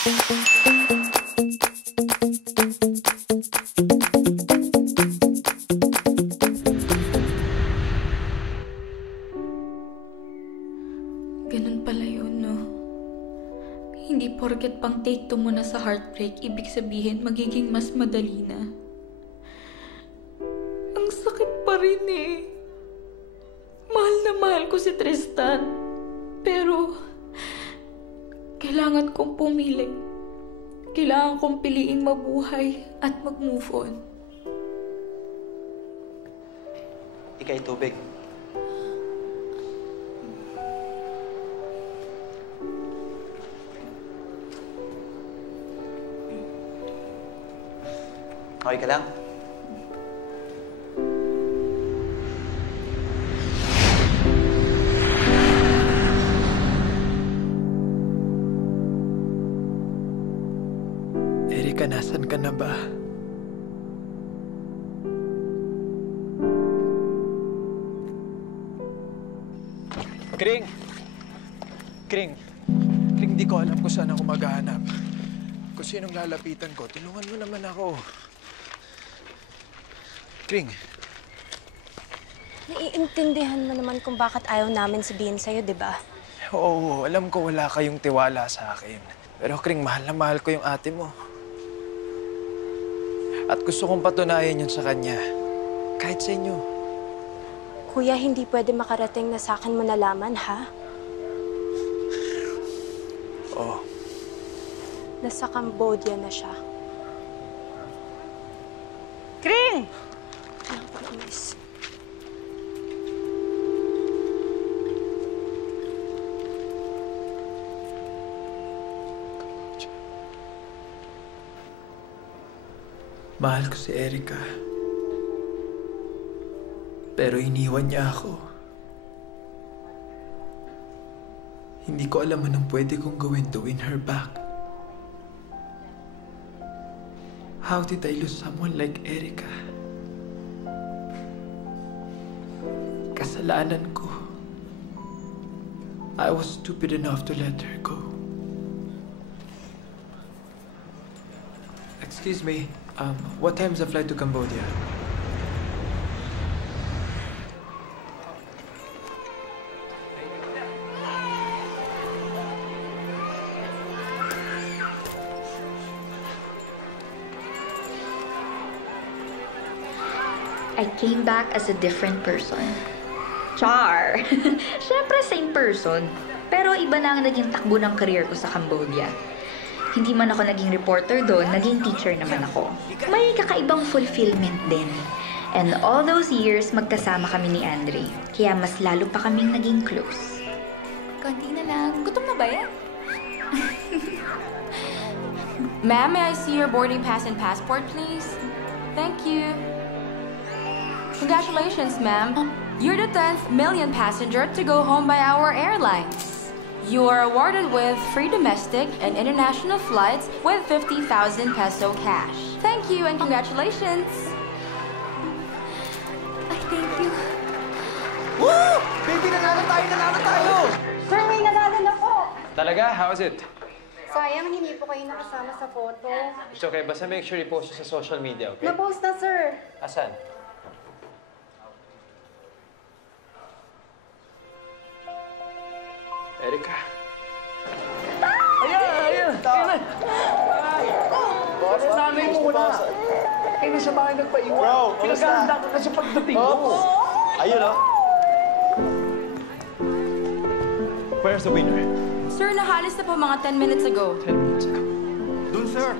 Ganun pala yun, no? Hindi porket pang take 2 mo na sa heartbreak, ibig sabihin magiging mas madali na. Ang sakit pa rin eh. Mahal na mahal ko si Tristan. Pero, kailangan kong pumili. Kailangan kong piliing mabuhay at mag-move on. Ika'y tubig. Okay ka lang? Erika, nasan ka na ba? Kring! Kring! Kring, di ko alam kung saan ako maghahanap. Kung sinong lalapitan ko, tulungan mo naman ako. Kring! Naiintindihan mo naman kung bakit ayaw namin sabihin sa'yo, di ba? Oo, alam ko wala kayong tiwala sa akin. Pero Kring, mahal na mahal ko yung ate mo. At gusto kong patunayan yun sa kanya. Kahit sa inyo. Kuya, hindi pwede makarating na sa akin mo nalaman, ha? Oo. Nasa Cambodia na siya. Kring! Walang pag-umis. Mahal ko si Erika. Pero iniwan niya ako. Hindi ko alam anong pwede kong gawin to win her back. How did I lose someone like Erika? Kasalanan ko. I was stupid enough to let her go. Excuse me, what time is the flight to Cambodia? I came back as a different person. Char! Siyempre same person. Pero iba na ang naging takbo ng career ko sa Cambodia. Hindi man ako naging reporter doon, naging teacher naman ako. May kakaibang fulfillment din. And all those years, magkasama kami ni Andre. Kaya mas lalo pa kaming naging close. Konti na lang. Gutom na ba yan? Ma'am, may I see your boarding pass and passport, please? Thank you. Congratulations, ma'am. You're the 10th million passenger to go home by our airlines. You are awarded with free domestic and international flights with 50,000 peso cash. Thank you and congratulations. Ay, thank you. Woo! Baby, nanalo tayo! Sir, may nanalo na po. Talaga? How is it? Sayang, hindi po kayo nakasama sa photo. It's okay, basta make sure i-post sa social media, okay? Na-post na, sir. Asan? Erika. Ayan! Boss, nanay mo muna. Eh, nasa bahay nagpaiwan. Bro, pinaganda ka kasi pagdating mo. Ayun, oh. Where's the winner? Sir, nahalis na po mga 10 minutes ago. 10 minutes ago. Dun, sir.